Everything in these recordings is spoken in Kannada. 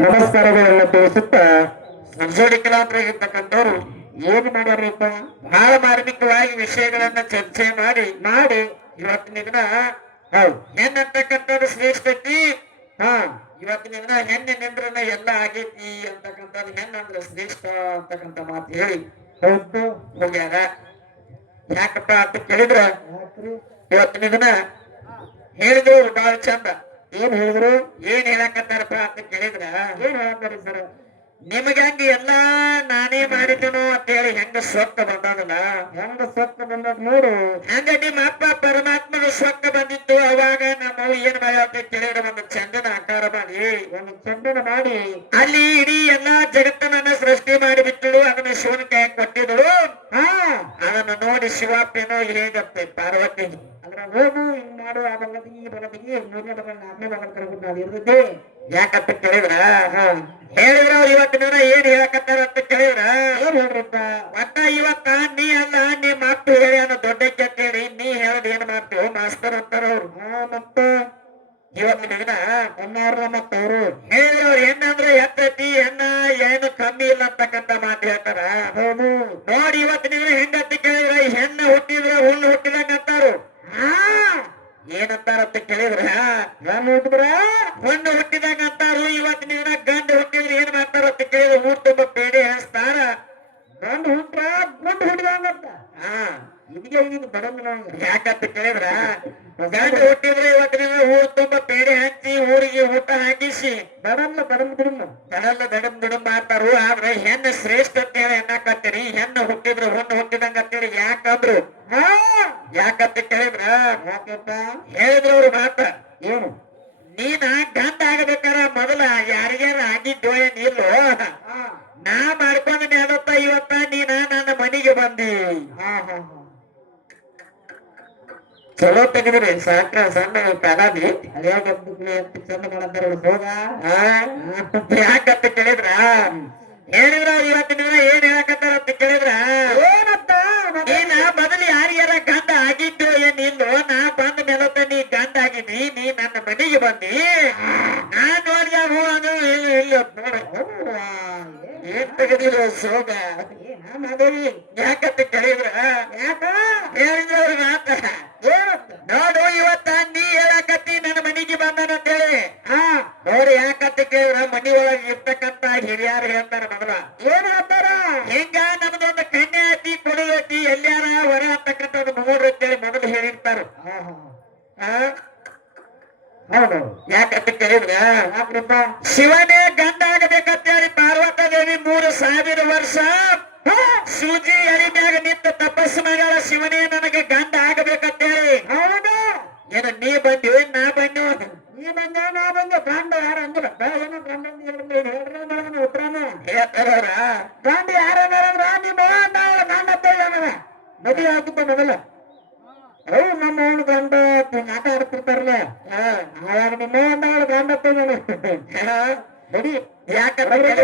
ನಮಸ್ಕಾರಗಳನ್ನ ತಿಳಿಸುತ್ತ ಸಂಜೋಡಿ ಕಲಾವಿದರಾಗಿರ್ತಕ್ಕಂಥವ್ರು ಏನು ಮಾಡ್ಯಾರಪ್ಪ, ಬಹಳ ಮಾರ್ಮಿಕವಾಗಿ ವಿಷಯಗಳನ್ನ ಚರ್ಚೆ ಮಾಡಿ ಇವತ್ತಿನ ದಿನ ಹೆಣ್ಣಂತಕ್ಕಂಥದ್ದು ಶ್ರೇಷ್ಠತಿ. ಇವತ್ತಿನ ದಿನ ಹೆಣ್ಣಿನಿಂದ್ರನ ಎಲ್ಲ ಆಗೈತಿ ಅಂತಕ್ಕಂಥದ್ದು, ಹೆಣ್ಣಂದ್ರೆ ಶ್ರೇಷ್ಠ ಅಂತಕ್ಕಂಥ ಮಾತು ಹೇಳಿ ಹೋಗ್ಯಾರ. ಯಾಕಪ್ಪ ಅಂತ ಕೇಳಿದ್ರ ಇವತ್ತಿನ ದಿನ ಹೇಳಿದ್ರು ಬಹಳ ಚಂದ. ಏನ್ ಹೇಳಿದ್ರು, ಏನ್ ಹೇಳಕತ್ತಾರಪ್ಪ ಅಂತ ಕೇಳಿದ್ರ ಏನ್ ಹೇಳತ್ತಾರ ಸರ್, ನಿಮಗೆ ಹಂಗ ಎಲ್ಲಾ ನಾನೇ ಮಾಡಿದ್ದೇನೋ ಅಂತ ಹೇಳಿ ಹೆಂಗ ಸ್ವತ್ತ ಬಂದದಲ್ಲ, ಹೆಂಗ ಸ್ವತ್ತ ಬಂದದ್ ನೋಡು. ಹಂಗ ನಿಮ್ಮ ಅಪ್ಪ ಪರಮಾತ್ಮನ ಸ್ವತ್ತ ಬಂದಿತ್ತು. ಅವಾಗ ನಮ್ಮ ಏನ್ ಮಾಡ್ಯಾವ ಕೇಳಿದ್ರೆ ಒಂದು ಚಂದನ ಆಕಾರ ಮಾಡಿ ಅಲ್ಲಿ ಇಡೀ ಎಲ್ಲಾ ಜಗತ್ತನ್ನ ಸೃಷ್ಟಿ ಮಾಡಿಬಿಟ್ಟಳು. ಅದನ್ನ ಶಿವನ ಕೈ ಕೊಟ್ಟಿದಳು. ಅದನ್ನ ನೋಡಿ ಶಿವಪ್ಪೇನೋ ಹೇಗತ್ತೆ ಪಾರ್ವತಿ ಅದ್ರ ಹೋಗು ಹಿಂಗ್ ಮಾಡು, ಆ ಬಗದಿಗೆ ಈ ಬಗದಿಗೆ ಮೂರನೇ ಬಗ ನಾಲ್ಕನೇ ಬಗ ಕರ್ಬಿಟ್ಟು ಅದು ಇರ್ತೈತಿ. ಯಾಕಂತ ಕೇಳಿದ್ರ ಹೇಳಿದ್ರ ಅವ್ರು ಇವತ್ತಿನ ಏನ್ ಹೇಳಕತ್ತಾರ ಅಂತ ಕೇಳಿದ್ರ ಏನ್ ಹೇಳ್ರಪ್ಪ, ಒಟ್ಟ ಇವತ್ತ ನೀ ಅಲ್ಲ ನೀ ಮಾತು ಹೇಳಿ ಅನ್ನೋ ದೊಡ್ಡ ಕೇಳಿ ನೀ ಹೇಳದ್ ಏನ್ ಮಾಡ್ತೀವಿ ಮಾಸ್ತರ್ ಅಂತಾರ ಅವ್ರು. ಮತ್ತೆ ಇವತ್ತಿನ ದಿನ ಹೆಣ್ಣಾರ ಮತ್ತ ಅವರು ಹೇಳಿದ್ರು ಹೆಣ್ಣಂದ್ರೆ ಎತ್ತೈತಿ, ಹೆಣ್ಣ ಏನು ಕಮ್ಮಿ ಇಲ್ಲ ಅಂತಕ್ಕಂಥ ಮಾತು ಹೇಳ್ತಾರ. ಹೌದು ನೋಡಿ ಇವತ್ತಿನ ದಿನ ಹೆಂಗಂತ ಕೇಳಿದ್ರ ಹೆಣ್ಣು ಹುಟ್ಟಿದ್ರ ಹುಣ್ಣು ಹುಟ್ಟಿದಂಗ ಅಂತಾರು. ಏನಂತಾರಂತ ಕೇಳಿದ್ರ ಹೆಣ್ಣು ಹುಟ್ಟಿದ್ರ ಹುಣ್ಣು ಹುಟ್ಟಿದಂಗ ಅಂತಾರು. ಇವತ್ತಿನ ದಿನ ಗಂಡು ಹುಟ್ಟಿದ್ರೆ ಏನ್ ಮಾಡ್ತಾರ ಅಂತ ಕೇಳಿದ್ರೆ ಊರ್ ತುಂಬ ಪೇಡೆ ಹಚ್ತಾರ. ಗಂಡು ಹುಟ್ರ ಗುಂಡು ಹುಟ್ಟಿದಂಗಂತ. ಇದಕ್ಕೆ ಇದು ಬಡಂಗ ಯಾಕಂತ ಕೇಳಿದ್ರ ಗಂಡು ಹುಟ್ಟಿದ್ರೆ ಇವತ್ತಿನ ಊರ್ ತುಂಬ ಪೇಡೆ ಹಚ್ಚಿ ಊರಿಗೆ ಊಟ ಹಾಕಿಸಿ ದಡಲ್ಲ ದಡಮ್ ದುಡಮ್ ಮಾಡ್ತಾರು. ಆದ್ರೆ ಹೆಣ್ಣು ಶ್ರೇಷ್ಠ ಅಂತ ಹೇಳಿ ಎನ್ನಾಕತ್ತೀರಿ. ಹೆಣ್ಣು ಹುಟ್ಟಿದ್ರು ಹುಣ್ಣು ಹುಟ್ಟಿದಂಗ ಅಂತೇಳಿ ಯಾಕಂದ್ರು ಯಾಕಂತ ಕೇಳಿದ್ರ ಯಾಕಪ್ಪ ಹೇಳಿದ್ರು ಅವ್ರು ಮಾತ ಏನು, ನೀನ ಗಂಡ ಆಗಬೇಕಾರ ಮೊದಲ ಯಾರಿಗಾರ ಆಗಿದ್ದೋ ಏನಿಲ್ಲೋ, ನಾ ಮಾಡ್ಕೊಂಡ ಮೇಲತ್ತ ಇವತ್ತ ನೀನ ನನ್ನ ಮನೆಗೆ ಬಂದಿ. ಚಲೋ ತೆಗೆದ್ರಿ ಸಾಕ ಸಣ್ಣ ಕಲಾದಿ ಅದ್ಯಾಕ ಚಂದ ಮಾಡತ್ತಾರ ಹೋಗ. ಯಾಕಂತ ಕೇಳಿದ್ರ ಹೇಳಿದ್ರ ಇವತ್ತಿನ ಏನ್ ಹೇಳಕತ್ತಾರ ಅಂತ ಕೇಳಿದ್ರ ಏನಂತ, ನೀನ ಮೊದಲು ಯಾರಿಗಾರ ಗಂಡ ಆಗಿದ್ದು ಏನಿಲ್ಲೋ, ನಾ ಬಂದ ಮೇಲತ್ತ ನೀ ಗಂಡ ಆಗಿದ್ದಿ, ನೀ ನನ್ನ ಮನೆಗೆ ಬಂದಿ. ನಾ ನೋಡಿದ ಹೂ ಅದು ಇಲ್ಲ ಏನ್ ತೆಗೆದಿರೋ ಸೋಗ ಮಾದೇವಿ. ಯಾಕಂತ ಕೇಳಿದ್ರ ಯಾಕ ಹೇಳಿದ್ರ ಅವ್ರ ಮಾತ ನೋಡು ಇವತ್ತ ನೀ ಹೇಳಕತ್ತಿ ನನ್ನ ಮನೆಗೆ ಬಂದನಂತೇಳಿ. ನೋಡಿ ಯಾಕಂತ ಕೇಳಿದ್ರ ಮನಿ ಒಳಗೆ ಇರ್ತಕ್ಕಂತ ಹಿರಿಯಾರು ಹೇಳ್ತಾರ ಮೊದಲ ಏನ್ ಹೇಳ್ತಾರ, ಹೆಂಗ ನಮ್ದೊಂದು ಕನ್ಯೆ ಐತಿ ಕೊಡುಗೈತಿ ಎಲ್ಲಾರ ಹೊರ ಅಂತಕ್ಕಂಥದ್ದು ನೋಡ್ರಿ ಅಂತೇಳಿ ಮೊದಲು ಹೇಳಿರ್ತಾರ. ಹೌದು ಯಾಕಂತ ಕೇಳಿದ್ರ ಶಿವನೇ ಗಂಡ ಆಗಬೇಕಂತೇಳಿ ಪಾರ್ವತದೇವಿ 3000 ವರ್ಷ ಸೂಜಿ ಎಳಿಮ್ಯಾಗ ನಿಂತ ತಪಸ್ಸು ಮಾಡ್ಯಾಳ. ಶಿವನೇ ನನಗೆ ಗಂಡ ಆಗಬೇಕಂತೇಳಿ. ಹೌದು ಏನ ನೀ ಬಂದಿ ನಾ ಬಂದು ನೀ ಬಂದ ನಾ ಬಂದ ಗಂಡ ಯಾರ ಅಂದ್ರ ಏನು ಗಂಡ ಹೇಳ್ರಿ ಉತ್ತರಾನ ಹೇಳ್ತಾರ. ಗಂಡ ಯಾರಂದ್ರ ನಿಮ್ಮ ಗಂಡ ಮದುವೆ ಆಗಿದ್ದ ಮೊದಲ ನಮ್ಮ ಅವನು ಗಂಡ ಆಟ ಆಡ್ತಿರ್ತಾರಲ್ಲ ನಿಮ್ಮ ಗಂಡ ಬರೀ ಯಾಕಂದ್ರೆ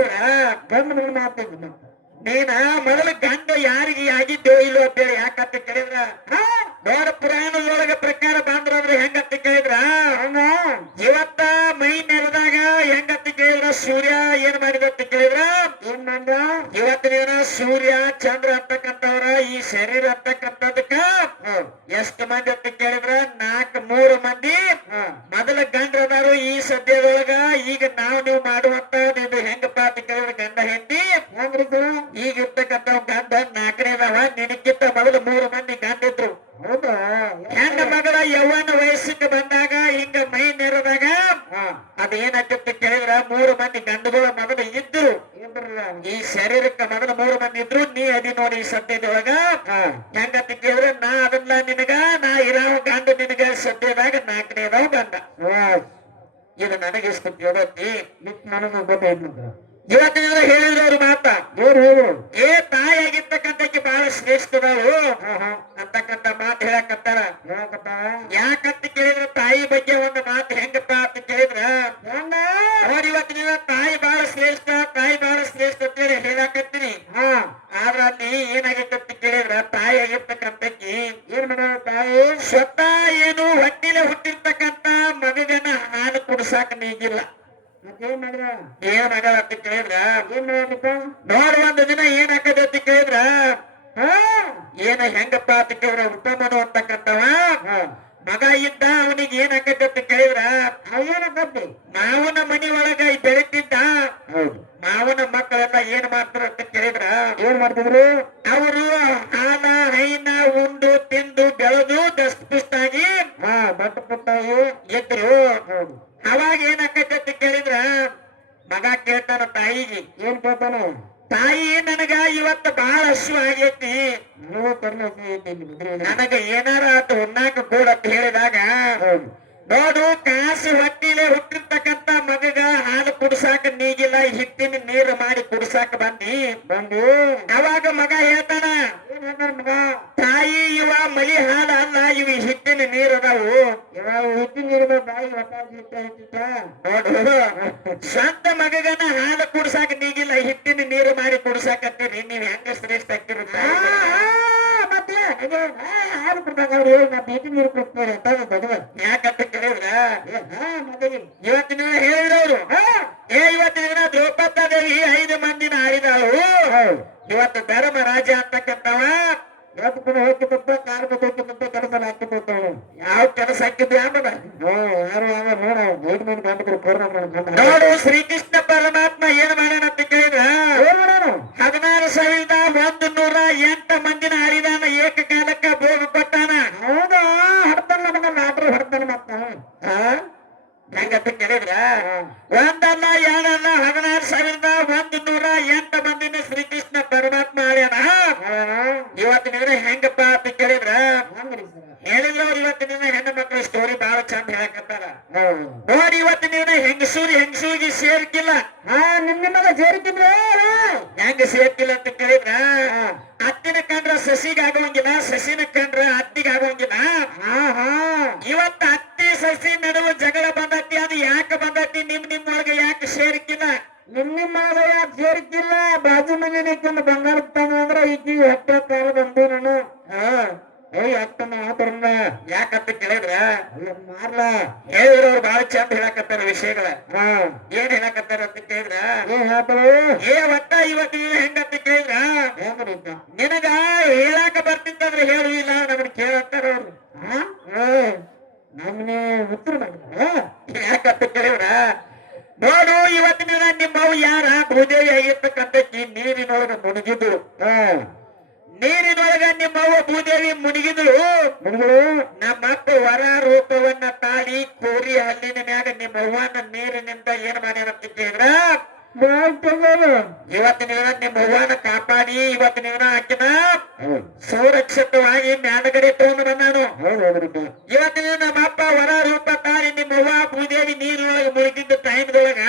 ಗಂಡ ಮಾತಾಡ ನೀನ ಮೊದಲು ಗಂಡ ಯಾರಿಗೆ ಆಗಿದ್ದೋ ಇಲ್ಲೋ ಅಂತೇಳಿ. ಯಾಕಂತ ಕೇಳಿದ್ರ ನೋಡ ಪುರಾಣದೊಳಗ ಪ್ರಕಾರ ಬಂದ್ರಂದ್ರೆ ಹೆಂಗಂತ ಕೇಳಿದ್ರ ಇವತ್ತ ಮೈ ನೆರೆದಾಗ ಹೆಂಗಂತ ಕೇಳಿದ್ರ ಸೂರ್ಯ ಏನ್ ಮಾಡಿದಂತ ಕೇಳಿದ್ರ ಏನ್ ಮಾಡ್ದ ಇವತ್ತಿನ ಸೂರ್ಯ ಚಂದ್ರ ಅಂತಕ್ಕಂಥವ್ರ ಈ ಶರೀರ ಅಂತಕ್ಕಂಥದಕ್ಕ ಎಷ್ಟು ಮಂದಿ ಅಂತ ಕೇಳಿದ್ರ 3 ಮಂದಿ ಮೊದಲ ಗಂಡ್ರದಾರು ಈ ಸದ್ಯದೊಳಗ. ಈಗ ನೀವು ಮಾಡುವಂತ ಇದು ಹೆಂಗಪ್ಪ ಅಂತ ಕೇಳಿದ್ರ ಗಂಡ ಹೆಂಡಿ ಈಗ ಇರ್ತಕ್ಕಂಥ ಗಂಡ 4ನೇದವ. ನಿನಕ್ಕಿಂತ ಮೊದಲು 3 ಮಂದಿ ಗಂಡಿದ್ರು. ಹೌದಾ ಹೆಣ್ಣ ಮಗಳ ಯೌವನ ವಯಸ್ಸಿಗೆ ಬಂದಾಗ ಹಿಂಗ ಮೈ ನೆರೆದಾಗ ಅದೇನಾಗ್ತಿತ್ತು ಕೇಳಿದ್ರ 3 ಮಂದಿ ಗಂಡುಗಳು ಮೊದಲು ಇದ್ರು. ಈ ಶರೀರಕ್ಕೆ ಮೊದಲು 3 ಮಂದಿ ಇದ್ರು. ನೀ ಅದಿ ನೋಡಿ ಈ ಸದ್ಯದೊಳಗ ಹೆಂಗಂತ ಕೇಳಿದ್ರೆ ನಾ ಅದನ್ನ ನಿನಗ ನಾ ಇರಾವ ಗಂಡು ನಿನಗ ಸದ್ಯದಾಗ 4ನೇದವ ಗಂಡ. ಇದು ನನಗೆ ಇಷ್ಟು ಕೇಳತಿ ನನಗೆ ಗೊತ್ತಾಯ್ತು. ಇವತ್ತಿನ ಹೇಳಿದ್ರು ಅವ್ರ ಮಾತ ಏ ತಾಯಿ ಆಗಿರ್ತಕ್ಕಂಥಕ್ಕೆ ಬಹಳ ಶ್ರೇಷ್ಠದವು ಅಂತಕ್ಕಂಥ ಮಾತು ಹೇಳಕತ್ತಾರ. ಯಾಕಂತ ಕೇಳಿದ್ರ ತಾಯಿ ಬಗ್ಗೆ ಒಂದು ಮಾತು ಹೆಂಗಪ್ಪ ಅಂತ ಕೇಳಿದ್ರ ನೋಡಿ ಇವತ್ತಿನ ತಾಯಿ ಬಹಳ ಶ್ರೇಷ್ಠ, ತಾಯಿ ಬಹಳ ಶ್ರೇಷ್ಠ ಅಂತೇಳಿ ಹೇಳಕತ್ತೀನಿ. ಆದ್ರ ಅಲ್ಲಿ ಏನಾಗಿತ್ತಂತ ಕೇಳಿದ್ರ ತಾಯಿ ಆಗಿರ್ತಕ್ಕಂಥಕ್ಕೆ ಏನ್ ಮಾಡ ತಾಯಿ ಸ್ವತಃ ಏನು ಹೊಟ್ಟಿಲೆ ಹುಟ್ಟಿರ್ತಕ್ಕಂಥ ಮಗನ ಹಾಲು ಕುಡಿಸಾಕ ನೀಗಿಲ್ಲ. ಏನ್ ಮಗಳ ಅಂತ ಕೇಳಿದ್ರ ಏನ್ ಮಾಡ್ಬೇಕ ನೋಡ್ ಒಂದು ದಿನ ಏನ್ ಹಾಕದ ಅಂತ ಕೇಳಿದ್ರ ಹಾ ಏನ ಹೆಂಗಪ್ಪ ಅಂತ ಕೇಳಿದ್ರ ಉತ್ತಮನು ಅಂತಕ್ಕಂಥವ ಮಗ ಇದ್ದ ಅವನಿಗೆ ಏನ್ ಹಾಕದ ಅಂತ ಕೇಳಿದ್ರ ಏನಕ್ಕಂತಿ ಮಾವನ ಮನಿ ಒಳಗ ಬೆಳಿತಿದ್ದ ಹೌದು ಮಾವನ ಮಕ್ಕಳೆಲ್ಲ ಏನ್ ಮಾಡ್ತಾರ ಅಂತ ಕೇಳಿದ್ರ ಏನ್ ಮಾಡ್ತಿದ್ರು ಅವರು ಹಾಲ ಹೈನ ಉಂಡು ತಿಂದು ಬೆಳೆದು ದಸ್ತಪುಷ್ಟಾಗಿ ಹಾ ಬಟ್ ಪುಟ್ಟಾಗಿ ಇದ್ರು ಹೌದು ಅವಾಗ ಏನಾಕೈತೆ ಅಂತ ಕೇಳಿದ್ರ ಮಗ ಕೇಳ್ತಾನ ತಾಯಿಗೆ ಏನ್ ಕೇಳ್ತಾನೆ ತಾಯಿ ನನಗ ಇವತ್ತು ಬಹಳ ಹಸು ಆಗೈತಿ ನನಗೂ ಕರ್ನ ನನಗ ಏನಾರ ಆತ ಉಣ್ಣಾಕ ಕೂಡ ಅಂತ ಹೇಳಿದಾಗ ಹೌದು ನೋಡು ಕಾಸು ಹೊಟ್ಟಿಲೆ ಹುಟ್ಟಿರ್ತಕ್ಕಂತ ಮಗಗ ಹಾಲು ಕುಡ್ಸಾಕ ನೀಗಿಲ್ಲ ಹಿಟ್ಟಿನ ನೀರು ಮಾಡಿ ಕುಡ್ಸಾಕ ಬಂದಿ ಬಂದು ಅವಾಗ ಮಗ ಹೇಳ್ತಾನ ಏನ್ ಹೇಳ್ತಾರ ಮಗ ತಾಯಿ ಇವ ಮಲಿ ಹಾಲು ಅಲ್ಲ ಇವ ಹಿಟ್ಟಿನ ನೀರು ಅದಾವು ಇವಾಗ ಹುಟ್ಟಿನ ಬಾಯಿ ಹೊಟ್ಟ ನೋಡು ಸ್ವಂತ ಮಗಗನ ಹಾಲು ಕುಡ್ಸಾಕ ನೀಗಿಲ್ಲ ಹಿಟ್ಟಿನ ನೀರು ಮಾಡಿ ಕುಡ್ಸಾಕತ್ತೀರಿ ನೀವ್ ಹೆಂಗ ಶ್ರೇಷ್ಠ ಆಗ್ತಿರುತ್ತ ಮತ್ತೆ ಹಾಲು ಕೊಡ್ತಾಗ ಅವ್ರು ಮತ್ತೆ ಹಿಟ್ಟಿನ ನೀರು ಕೊಡ್ತಾರೆ ಯಾಕಂತ ಕೇಳಿದ್ರ ಮತ್ತೆ ಇವತ್ತಿನ ದಿನ ಹೇಳಿದವರು ಇವತ್ತಿನ ದಿನ ದ್ರೌಪದಿ ದೇವಿ 5 ಮಂದಿನ ಆಳಿದಳು ಇವತ್ತು ಧರ್ಮರಾಜ ಅಂತಕ್ಕಂಥವ ಇವತ್ತು ಕೂಡ ಹೋಗ್ತಿತ್ತ ಕಾಲು ಹೋಗ್ತಿತ್ತ ಕೆಲಸ ಆಗ್ತಿತ್ತು ಯಾವ ಕೆಲಸ ಹಾಕಿದ್ವಿ ಅಂಬದ ಯಾರು ನೋಡ ಐದು ಮಂದಿ ಗಂಟೆ ಕೊರೋನಾ ನೋಡು ಶ್ರೀಕೃಷ್ಣ ಪರಮಾತ್ಮ ಏನ್ ಮಾಡ್ಯಾನ ಅಂತ ಕೇಳಿದ್ರ ಏನ್ ಮಾಡೋಣ 16,108 ಮಂದಿನ ಆಳಿದಾನ ಏಕಕಾಲಕ್ಕ ಭೋಗ ಕೊಟ್ಟಾನ ಹೌದಾ ಹೊಡ್ತಾನ ನಮಗ ನಾಟ್ರಿ ಹೊಡ್ತಾನ ಮತ್ತ ಹೆಂಗಂತ ಕೇಳಿದ್ರ ಒಂದಲ್ಲ ಎರಡಲ್ಲ 16,108 ಮಂದಿನ ಶ್ರೀಕೃಷ್ಣ ಪರಮಾತ್ಮ ಆಳ್ಯಾನ ಇವತ್ತಿನ ದಿನ ಹೆಂಗಪ್ಪ ಅಂತ ಕೇಳಿದ್ರ ಹೇಳಿದ್ರ ಅವ್ರು ಇವತ್ತಿನ ದಿನ ಹೆಣ್ಣು ಮಕ್ಕಳ ಸ್ಟೋರಿ ಬಹಳ ಚಂದ ಹೇಳಕತ್ತಾರ ನೋಡಿ ಇವತ್ತಿನ ದಿನ ಹೆಂಗಸೂರಿಗೆ ಸೇರ್ಕಿಲ್ಲ ನಿಮ್ಮಿಂದ ಸೇರ್ತಿದ್ರೆ ಹೆಂಗ ಸೇರ್ಕಿಲ್ಲ ಅಂತ ಕೇಳಿದ್ರ ಅತ್ತಿನ ಕಂಡ್ರ ಸಸಿಗೆ ಆಗುವಂಗಿಲ್ಲ ಸಸಿನ ಕಂಡ್ರ ಅತ್ತಿಗೆ ಆಗುವಂಗಿಲ್ಲ ಇವತ್ತ ಅತ್ತಿ ಸಸಿ ನಡುವ ಜಗಳ ಬಂದತಿ ಅದು ಯಾಕೆ ಬಂದತಿ ನಿಮ್ಮೊಳಗೆ ಯಾಕೆ ಸೇರ್ಕಿಲ್ಲ ನಿಮ್ಮ ಯಾಕೆ ಸೇರ್ಕಿಲ್ಲ ಬಾಜು ಮನೆ ನಿಂತ್ಕೊಂಡು ಬಂಗಾರ ತಂದ್ರೆ ಈಕಿ ಹತ್ತ ಕಾಲ ಬಂದು ನಾನು ಅತ್ತನ ಆತರನ್ನ ಯಾಕಂತ ಕೇಳಿದ್ರ ಅಲ್ಲ ಮಾರ್ಲ ಹೇಳಿದ್ರವ್ರು ಬಹಳ ಚಂದ ಹೇಳಕತ್ತಾರ ವಿಷಯಗಳ ಏನ್ ಹೇಳಕತ್ತಾರ ಅಂತ ಕೇಳಿದ್ರ ಏನ್ ಹೇಳ್ತಾರೆ ಒಟ್ಟ ಇವತ್ತಿನ ಹೆಂಗಂತ ಕೇಳಿದ್ರ ಹೆಂಗ್ರಿಪ್ಪ ನಿನಗ ಹೇಳಾಕ ಬರ್ತಿತ್ತಂದ್ರೆ ಹೇಳು ಇಲ್ಲ ನಮ್ಮನ್ನ ಕೇಳತ್ತಾರ ಅವ್ರು ನಮ್ಮನೆ ಉತ್ತರ ಮಾಡಿದ್ರ ಯಾಕಂತ ಕೇಳಿದ್ರ ನೋಡು ಇವತ್ತಿನ ದಿನ ನಿಮ್ಮವು ಯಾರ ಭೂದೇವಿ ಆಗಿರ್ತಕ್ಕಂಥಕ್ಕಿ ನೀರಿನೊಳಗ ಮುಳುಗಿದ್ರು ನೀರಿನೊಳಗ ನಿಮ್ಮವ್ವ ಭೂದೇವಿ ಮುಳುಗಿದ್ರು ನಮ್ಮಪ್ಪ ವರ ರೂಪವನ್ನ ತಾಳಿ ಕೋರಿ ಹಲ್ಲಿನ ಮ್ಯಾಗ ನಿಮ್ಮ ಅವ್ವನ ನೀರಿನಿಂದ ಏನ್ ಮಾಡ್ಯಾರ ಅಂತ ಕೇಳಿದ್ರ ಇವತ್ತಿನ ದಿನ ನಿಮ್ಮ ಅವ್ವನ ಕಾಪಾಡಿ ಇವತ್ತಿನ ದಿನ ಆಕಿನ ಸುರಕ್ಷಿತವಾಗಿ ಮ್ಯಾಲಗಡೆ ತಗೊಂಡು ಬಂದಾನು ಇವತ್ತಿನ ದಿನ ನಮ್ಮ ಅಪ್ಪ ವರ ರೂಪ ತಾಳಿ ನಿಮ್ಮ ಅವ್ವ ಭೂದೇವಿ ನೀರಿನೊಳಗೆ ಮುಳುಗಿದ್ದ ಟೈಮ್ದೊಳಗ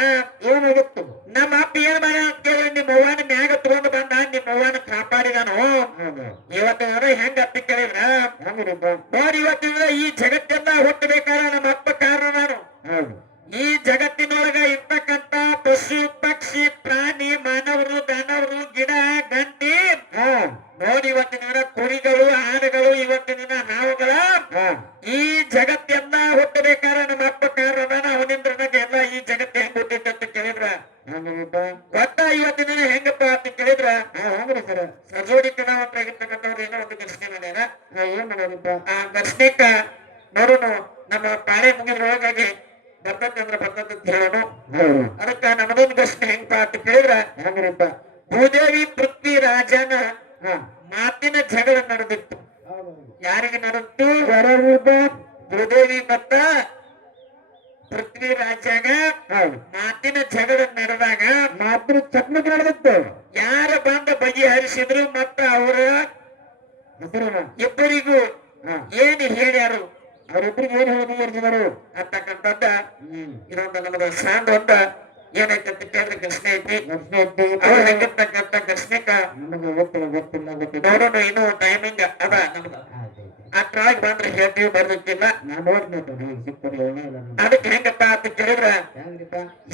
ಏನಾಗಿತ್ತು ನಮ್ಮ ಅಪ್ಪ ಏನ್ ಮಾಡ್ಯಾರ ಅಂತ ಕೇಳಿದ್ರೆ ನಿಮ್ಮ ಅವ್ವನ ಮ್ಯಾಗ ತಗೊಂಡು ಬಂದ ನಿಮ್ಮ ಅವ್ವನ ಕಾಪಾಡಿದಾನು ಇವತ್ತಿನ ಹೆಂಗ ಅಂತ ಕೇಳಿದ್ರ ನೋಡಿ ಇವತ್ತಿನ ಈ ಜಗತ್ತೆಲ್ಲ ಹುಟ್ಟಬೇಕಾದ ನಮ್ಮ ಅಪ್ಪ ಕಾರಣ ನಾನು ಈ ಜಗತ್ತಿನೊಳಗ ಇರ್ತಕ್ಕಂತ ಪಶು ಪಕ್ಷಿ ಪ್ರಾಣಿ ಮಾನವರು ದಾನವರು ಗಿಡ ಗಂಟಿ ನೋಡಿ ಇವತ್ತಿನ ಕುರಿಗಳು ಆನೆಗಳು ಇವತ್ತಿನ ಹಾವುಗಳ ಈ ಜಗತ್ತೆಲ್ಲ ಹುಟ್ಟಬೇಕಾದ ನಮ್ಮ ಅಪ್ಪ ಕಾರಣ ಅವನಿಂದ ಎಲ್ಲ ಈ ಜಗತ್ತು ಹೆಂಗ್ ಹುಟ್ಟಿದ್ದಂತ ಕೇಳಿದ್ರ ಗೊತ್ತ ಇವತ್ತಿನ ಹೆಂಗಪ್ಪ ಅಂತ ಕೇಳಿದ್ರ ಸಜೋಡಿತನವಾಗಿರ್ತಕ್ಕಂಥವ್ರು ಏನೋ ಒಂದು ಘರ್ಷಣೆ ಮಾಡ್ಯಾರ ಏನ್ ಮಾಡೋದಿಪ್ಪ ಆ ಘರ್ಷಣೆಕ್ಕ ನೋಡೋಣ ನಮ್ಮ ಪಾಳೆ ಮುಗಿದ್ರೊಳಗಾಗಿ ಬರ್ತಂದ್ರ ಬರ್ತಂತ ಹೇಳೋಣ ಅದಕ್ಕ ನಮ್ಮದೊಂದು ಘರ್ಷಣೆ ಹೆಂಗಪ್ಪ ಅಂತ ಕೇಳಿದ್ರ ಹೆಂಗ್ರಿಪ್ಪ ಭೂದೇವಿ ಪೃಥ್ವಿ ರಾಜನ ಮಾತಿನ ಜಗಳ ನಡೆದಿತ್ತು ಯಾರಿಗೆ ನಡೆದಿತ್ತು ಭೂದೇವಿ ಮತ್ತ ಪೃಥ್ವಿ ರಾಜಾಗ ಮಾತಿನ ಜಗಳ ನಡೆದಾಗ ಮಾತ್ರ ಚಕ್ಮಕ್ ನಡೆದಿತ್ತು ಯಾರು ಬಂದ ಬಗೆಹರಿಸಿದ್ರು ಮತ್ತ ಅವರ ಇಬ್ಬರಿಗೂ ಏನ್ ಹೇಳ್ಯಾರು ಅವ್ರಿಬ್ರಿಗೆ ಏನ್ ಹೇಳಿದ್ರು ಅಂತಕ್ಕಂಥದ್ದ ಇದೊಂದು ನಮ್ಮದ ಸಾಂಗ್ ಒಂದ ಏನೈತೆ ಅಂತ ಕೇಳಿದ್ರೆ ಘರ್ಷಣೆ ಐತಿ ಅವ್ರು ಹೆಂಗಿರ್ತಕ್ಕಂಥ ಘರ್ಷಣೆಕ ನೋಡೋಣ ಇನ್ನೂ ಟೈಮಿಂಗ್ ಅದ ನಮ್ದ ಅಷ್ಟ್ರೊಳಗೆ ಬಂದ್ರೆ ಹೇಳ್ತೀವಿ ಬರ್ಲಿಕ್ಕಿಲ್ಲ ಅದಕ್ಕೆ ಹೆಂಗಪ್ಪ ಅಂತ ಕೇಳಿದ್ರ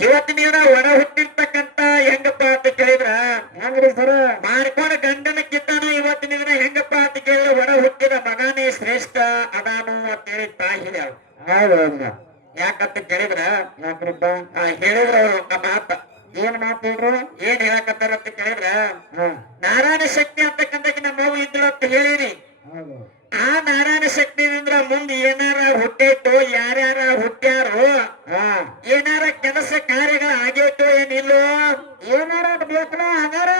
ಇವತ್ತಿನ ದಿನ ಒಡ ಹುಟ್ಟಿರ್ತಕ್ಕಂತ ಹೆಂಗಪ್ಪ ಅಂತ ಕೇಳಿದ್ರ ಹೆಂಗ್ರಿ ಸರ ಮಾಡ್ಕೊಂಡ ಗಂಡನಕ್ಕಿದ್ದಾನು ಇವತ್ತಿನ ದಿನ ಹೆಂಗಪ್ಪ ಅಂತ ಕೇಳಿದ್ರೆ ಒಡ ಹುಟ್ಟಿದ ಮಗನೇ ಶ್ರೇಷ್ಠ ಅದಾನು ಅಂತೇಳಿ ತಾಯಿ ಹೇಳ್ಯಾವ ಹೌದು ಯಾಕಂತ ಕೇಳಿದ್ರ ಯಾಕ್ರಿಪ್ಪ ಹೇಳಿದ್ರ ಅವ್ರು ನಮ್ಮ ಮಾತ ಏನ್ ಮಾತು ಹೇಳ್ರು? ಏನ್ ಹೇಳಕತ್ತಾರ ಅಂತ ಕೇಳಿದ್ರ ಹಾ ನಾರಾಯಣ ಶಕ್ತಿ ಅಂತಕ್ಕಂಥ ನಮ್ಮ ಮಗು ಇದ್ರು ಅಂತ ಹೇಳಿರಿ. ಹೌದು. ಆ ನಾರಾಯಣ ಶಕ್ತಿಯಿಂದ ಮುಂದೆ ಏನಾರ ಹುಟ್ಟೈತೋ, ಯಾರ್ಯಾರ ಹುಟ್ಟ್ಯಾರೋ, ಹಾ ಏನಾರ ಕೆಲಸ ಕಾರ್ಯಗಳು ಆಗೈತೋ ಏನಿಲ್ಲೋ, ಏನಾರ ಬೇಕಲ್ಲ ಹಂಗಾರ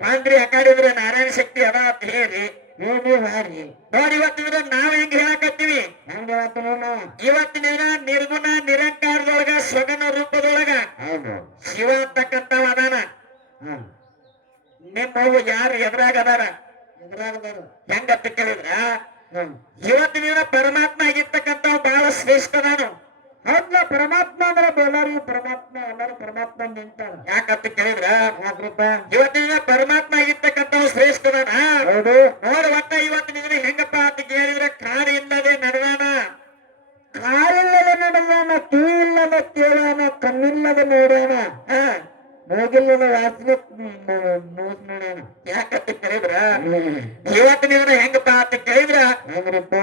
ಅಂದ್ರಿ ಅಕಾಡಿದ್ರೆ ನಾರಾಯಣ ಶಕ್ತಿ ಅದ ಅಂತ ಹೇಳಿ ಹೇಳಿ ಹಾರಿ ನೋಡಿ. ಇವತ್ತಿನ ನಾವ್ ಹೆಂಗ್ ಹೇಳಕತ್ತೀವಿ, ಹಂಗ ಹೇಳ್ತು ನೋಡು. ಇವತ್ತಿನ ದಿನ ನಿರ್ಗುಣ ನಿರಂಕಾರದೊಳಗ ಸ್ವಗನ ರೂಪದೊಳಗ ಹೌದು. ಶಿವ ಅಂತಕ್ಕಂಥವ ಅದಾನ. ಹಾ ನಿಮ್ಮವು ಯಾರು ಎದುರಾಗ ಅದಾರ ಎದುರಾಗದಾರು. ಹೆಂಗಂತ ಕೇಳಿದ್ರ ಹ್ಮ್ ಇವತ್ತಿನ ದಿನ ಪರಮಾತ್ಮ ಆಗಿರ್ತಕ್ಕಂಥವ್ ಬಹಳ ಶ್ರೇಷ್ಠ ನಾನು. ಹೌದ್ಲ, ಪರಮಾತ್ಮ ಅಂದ್ರೆ ಎಲ್ಲರಿಗೂ ಪರಮಾತ್ಮ, ಎಲ್ಲರೂ ಪರಮಾತ್ಮ ನಿಂತಾರ. ಯಾಕಂತ ಕೇಳಿದ್ರ ಯಾಕ್ರಿಪ್ಪ? ಇವತ್ತಿನ ದಿನ ಪರಮಾತ್ಮ ಆಗಿರ್ತಕ್ಕಂಥವ್ ಶ್ರೇಷ್ಠ ನಾನ. ಹೌದು. ನೋಡ ಒಟ್ಟ ಇವತ್ತಿನ ದಿನ ಹೆಂಗಪ್ಪ ಅಂತ ಕೇಳಿದ್ರೆ ಕಾಡು ಇಲ್ಲದೆ ನಡೆದಾನ, ಕಾಲಿಲ್ಲದ ನಡೆದಾನ, ಕಿವಿ ಇಲ್ಲದ ಕೇಳಾನ, ಕಣ್ಣಿಲ್ಲದ ನೋಡ್ಯಾನ, ಮೂಗಿಲ್ಲದ ವಾಸನೆ ಮೂಸ್ ನೋಡ್ಯಾನ. ಯಾಕಂತ ಕೇಳಿದ್ರ ಇವತ್ತಿನ ದಿನ ಹೆಂಗಪ್ಪ ಅಂತ ಕೇಳಿದ್ರ ಹೆಂಗ್ರಿಪ್ಪ?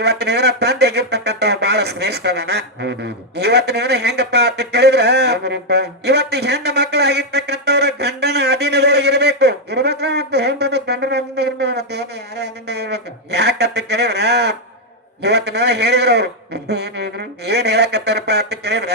ಇವತ್ತಿನ ದಿನ ತಂದೆ ಆಗಿರ್ತಕ್ಕಂಥವ್ ಬಹಳ ಶ್ರೇಷ್ಠ ನಾನ. ಹೌದೌದು. ಇವತ್ತಿನ ದಿನ ಹೆಂಗಪ್ಪ ಅಂತ ಕೇಳಿದ್ರ ಹೆಂಗ್ರಿಪ್ಪ? ಇವತ್ತು ಹೆಣ್ಣು ಮಕ್ಕಳಾಗಿರ್ತಕ್ಕಂಥವ್ರ ಗಂಡನ ಅಧೀನದೊಳಗೆ ಇರಬೇಕು. ಇರ್ಬೇಕ ಮತ್ತೆ ಹೆಂಗದ ಗಂಡನ ಅಂದಿಂದ ಇರ್ಬೇಕು ಮತ್ತೆ ಏನು ಯಾರೇ ಅಂದಿಂದ ಇರ್ಬೇಕು. ಯಾಕಂತ ಕೇಳಿದ್ರ ಇವತ್ತಿನ ದಿನ ಹೇಳಿದ್ರು ಅವ್ರು ಏನ್ ಹೇಳಿದ್ರು? ಏನ್ ಹೇಳಕತ್ತಾರಪ್ಪ ಅಂತ ಕೇಳಿದ್ರ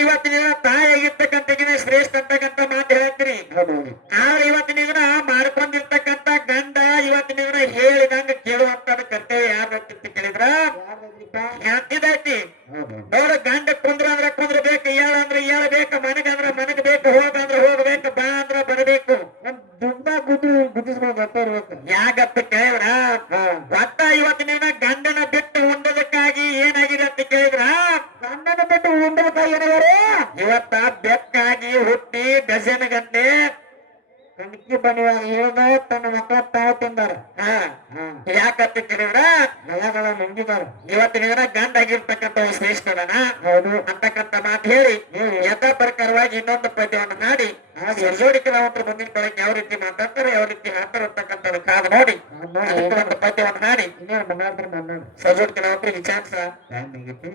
ಇವತ್ತಿನ ದಿನ ತಾಯಿ ಆಗಿರ್ತಕ್ಕಂಥ ಶ್ರೇಷ್ಠ ಅಂತಕ್ಕಂಥ ಮಾತು ಹೇಳ್ತೀರಿ. ಹೌದೌದು. ಆದ್ರೆ ಇವತ್ತಿನ ದಿನ ಮಾಡ್ಕೊಂಡಿರ್ತಕ್ಕಂಥ ಗಂಡ ಇವತ್ತಿನ ದಿನ ಹೇಳಿದಂಗ ಕೇಳುವಂತ ಕರ್ತವ್ಯ ಯಾರು ಅಂತ ಕೇಳಿದ್ರ ಯಾರ್ದ್ರಿಪ್ಪ? ಎಂತಿದೈತಿ. ಹೌದೌದು. ನೋಡು, ಗಂಡ ಕುಂದ್ರ ಅಂದ್ರೆ ಕುಂದ್ರಬೇಕು, ಏಳ ಅಂದ್ರೆ ಏಳಬೇಕು, ಮನಗಂದ್ರ ಮನಗ್ ಬೇಕು, ಹೋಗಂದ್ರ ಹೋಗ್ಬೇಕು, ಬಾ ಅಂದ್ರ ಬರಬೇಕು. ಒಂದ್ ದುಡ್ಡ ಗುದ್ದಿಸ್ಕೊಂಡು ಗೊತ್ತ ಇರ್ಬೇಕು. ಯಾಕಂತ ಕೇಳಿದ್ರ ಒಟ್ಟ ಇವತ್ತಿನ ದಿನ ಗಂಡನ ಬಿಟ್ಟು ಉಂಡದಕ್ಕಾಗಿ ಏನಾಗಿದೆ ಅಂತ ಕೇಳಿದ್ರ ಗಂಡನ ಬಿಟ್ಟು ಉಂಡದಕ್ಕಾಗಿ ಏನಾಗ್ಯಾರು? ಇವತ್ತ ಬೆಕ್ಕಾಗಿ ಹುಟ್ಟಿ ಡಜನ್ ಗಂಟೆ ಕಣಕಿ ಬನ್ನಿವಾಗ ಹೇಳ್ದ ತನ್ನ ಮಕ್ಕಳ ತಾವು ತಿಂದಾರ. ಯಾಕಂತ ಕೇಳಿದ್ರ ನೆಲಗಳ ನುಂಗಿದಾರ. ಇವತ್ತಿನ ದಿನ ಗಂಡ ಆಗಿರ್ತಕ್ಕಂಥ ಶ್ರೇಷ್ಠನ ಹೌದು. ಅಂತಕ್ಕಂಥ ಮಾತು ಹೇಳಿ ಯಥಾ ಪ್ರಕಾರವಾಗಿ ಇನ್ನೊಂದು ಪದ್ಯವನ್ನು ಹಾಡಿ ಸರ್ಜೋಡಿಕೆ ನಾವು ಮುಂದಿನ ಬೆಳಗ್ಗೆ ಯಾವ ರೀತಿ ಮಾತಾಡ್ತಾರೆ, ಯಾವ ರೀತಿ ಹಾಡ್ತಾರೆ ಅಂತಕ್ಕಂಥ ಕಾದು ನೋಡಿ ಒಂದು ಪದ್ಯವನ್ನು ಹಾಡಿ ಇನ್ನೇನು ಬಂಗಾರ ಬಂದ ಸರ್ಜೋಡಿಕೆ ನಾವು ವಿಚಾರಿಸ ಟೈಮ್ ಆಗೈತಿ.